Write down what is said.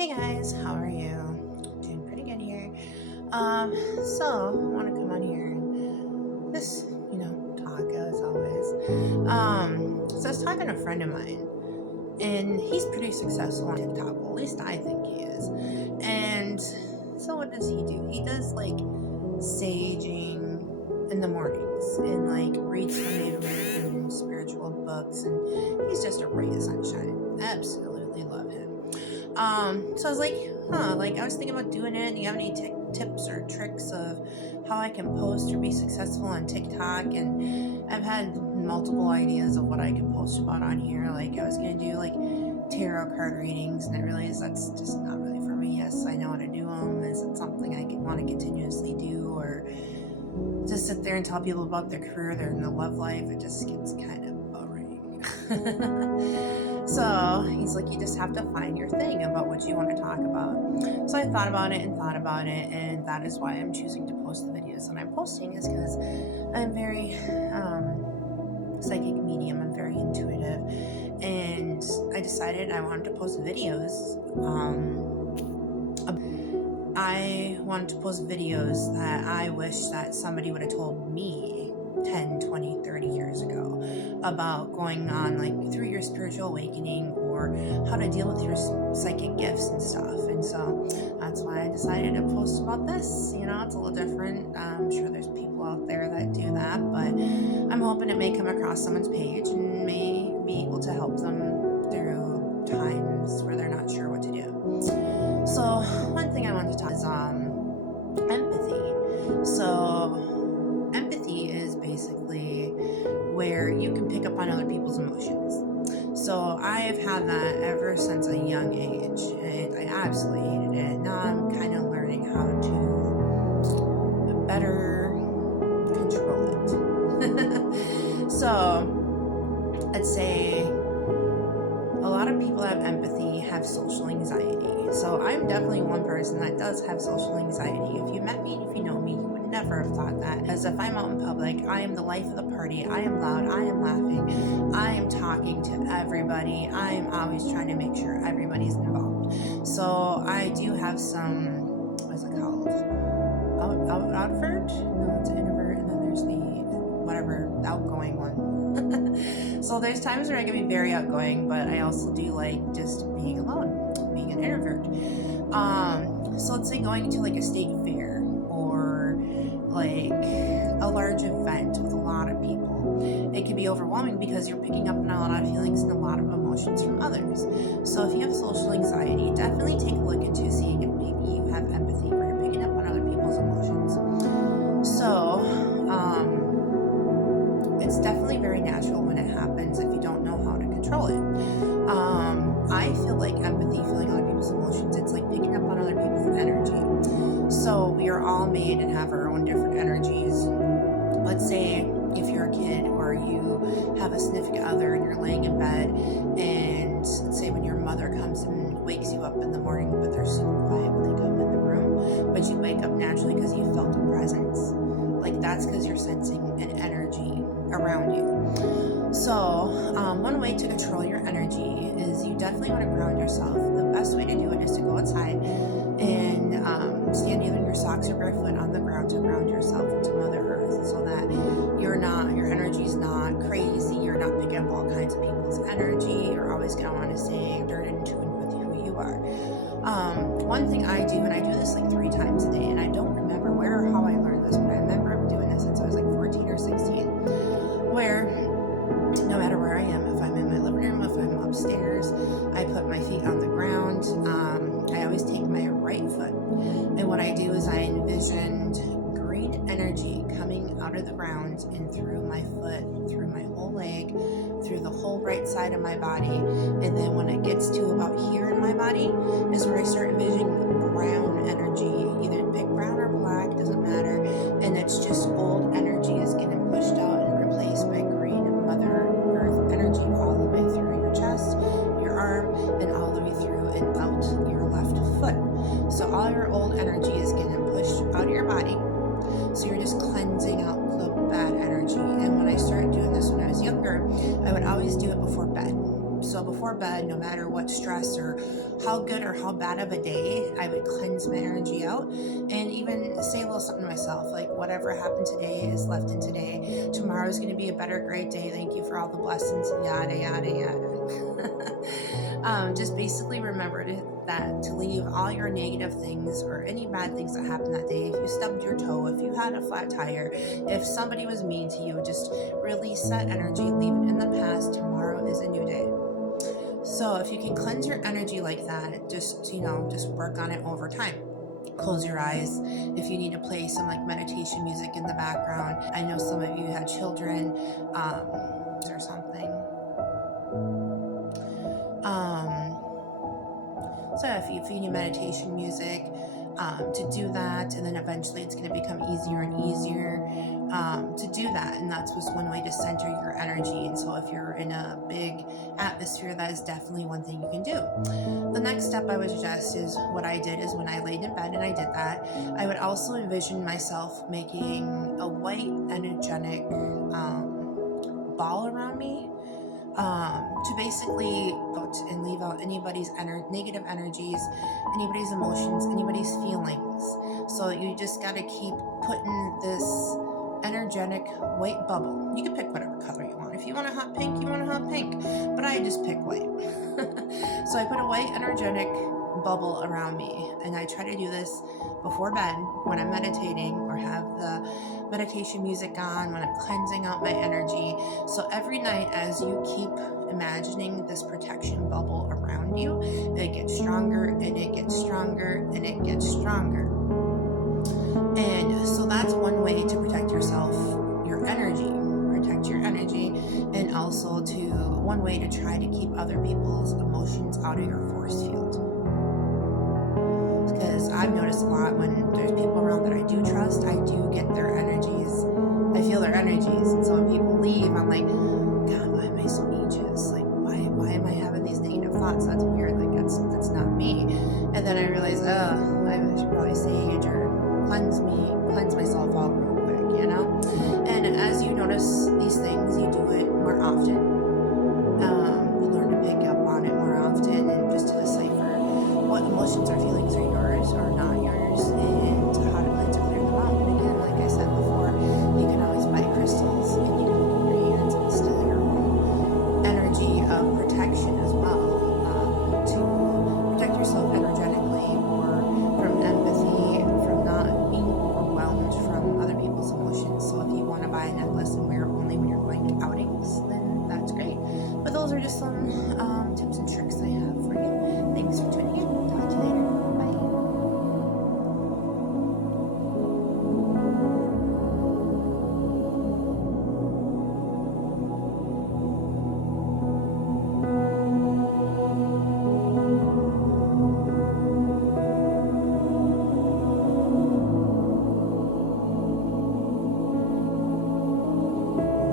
Hey guys, how are you? Doing pretty good here. So I want to come on here and just, talk as always. So I was talking to a friend of mine, and he's pretty successful on TikTok. Well, at least I think he is. And so what does he do? He does like saging in the mornings and like reads some Native American spiritual books, and he's just a ray of sunshine. Absolutely love him. So I was like, I was thinking about doing it. Do you have any tips or tricks of how I can post or be successful on TikTok? And I've had multiple ideas of what I could post about on here. Like I was going to do like tarot card readings, and I realized that's just not really for me. Yes, I know how to do them. Is it something I want to continuously do, or just sit there and tell people about their career, their love life? It just gets kind of boring. So he's like, you just have to find your thing about what you want to talk about. So I thought about it, and that is why I'm choosing to post the videos that I'm posting, is because I'm very psychic medium. I'm very intuitive, and I decided I wanted to post videos. I wanted to post videos that I wish that somebody would have told me 10, 20, 30 years ago about going on like through your spiritual awakening, or how to deal with your psychic gifts and stuff. And so that's why I decided to post about this. It's a little different. I'm sure there's people out there that do that, but I'm hoping it may come across someone's page and may be able to help them through times where they're not sure what to do. So one thing I want to talk is empathy. So empathy is basically where you can pick up on other people's emotions. So I have had that ever since a young age, and I absolutely hated it. Now I'm kind of learning how to better control it. So let's say a lot of people have empathy, have social anxiety. So I'm definitely one person that does have social anxiety. If you met me, if you know me, you would never have thought that. As if I'm out in public, I am the life of the party. I am loud. I am laughing. I am talking to everybody. I am always trying to make sure everybody's involved. So I do have some, what is it called? Outward? No, it's an introvert, and then there's the outgoing one. So there's times where I can be very outgoing, but I also do like just being alone, being an introvert. So let's say going to like a state fair, or like a large event with a lot of people. It can be overwhelming because you're picking up on a lot of feelings and a lot of emotions from others. So if you have social anxiety, definitely take a look into seeing if maybe you have empathy, where you're picking up on other people's emotions. So it's definitely very natural when it happens if you don't know how to control it. I feel like empathy, feeling other people's emotions, it's like picking up on other people's energy. So we are all made and have our own different energies. Let's say if you're a kid, or you have a significant other and you're laying in bed, and let's say when your mother comes and wakes you up in the morning, but they're super quiet when they come in the room, but you wake up naturally because you felt a presence. Like that's because you're sensing an energy around you. So one way to control your energy is you definitely want to ground yourself. The best way to do it is to go outside and stand either in your socks or barefoot on the ground to ground yourself into Mother Earth, so that your energy's not crazy. You're not picking up all kinds of people's energy. You're always going to want to stay dirt in tune with who you are. One thing I do, and I do this like 3 times a day, and I don't remember where or how I learned this, but I remember doing this since I was like 14 or 16, where no matter where I am, if I'm in my living room, if I'm upstairs, I put my feet on the ground. I always take my right foot, and what I do is I envisioned green energy coming out of the ground and through my foot, through my whole leg, through the whole right side of my body. And then when it gets to about here in my body is where I start envisioning brown energy, either big brown or black, doesn't matter. And it's just old energy is getting pushed out and replaced by green Mother Earth energy all the way through your chest, your arm, and all the way through and out your left foot. So all your old energy is getting pushed out of your body. So you're just cleansing out the bad energy. And when I started doing this when I was younger, I would always do it before bed. So before bed, no matter what stress or how good or how bad of a day, I would cleanse my energy out and even say a little something to myself, like, whatever happened today is left in today. Tomorrow is going to be a better, great day. Thank you for all the blessings, yada, yada, yada. Just basically remember to leave all your negative things or any bad things that happened that day. If you stubbed your toe, if you had a flat tire, if somebody was mean to you, just release that energy, leave it in the past. Tomorrow is a new day. So if you can cleanse your energy like that, just work on it over time. Close your eyes. If you need to play some like meditation music in the background. I know some of you had children or something. So if you need meditation music, to do that, and then eventually it's going to become easier and easier to do that, and that's just one way to center your energy. And so if you're in a big atmosphere, that is definitely one thing you can do. The next step I would suggest is what I did is when I laid in bed and I did that, I would also envision myself making a white energetic ball around me, to basically go and leave out anybody's negative energies, anybody's emotions, anybody's feelings. So you just got to keep putting this energetic white bubble. You can pick whatever color you want. If you want a hot pink, you want a hot pink, but I just pick white. So I put a white energetic bubble around me, and I try to do this before bed when I'm meditating or have the meditation music on, when I'm cleansing out my energy. So every night, as you keep imagining this protection bubble around you, it gets stronger and it gets stronger and it gets stronger. And so that's one way to protect yourself, your energy, protect your energy, and also one way to try to keep other people's emotions out of your force field. Because I've noticed a lot when there's people around that I do trust, I do get their energies. I feel their energies. And so when people leave, I'm like, God, why am I so anxious? Like, why am I having these negative thoughts? That's weird. Like, that's not me. And then I realize, I should probably sage or cleanse myself out real quick, And as you notice these things, you do it more often. You learn to pick up on it more often and just to decipher what emotions or feelings are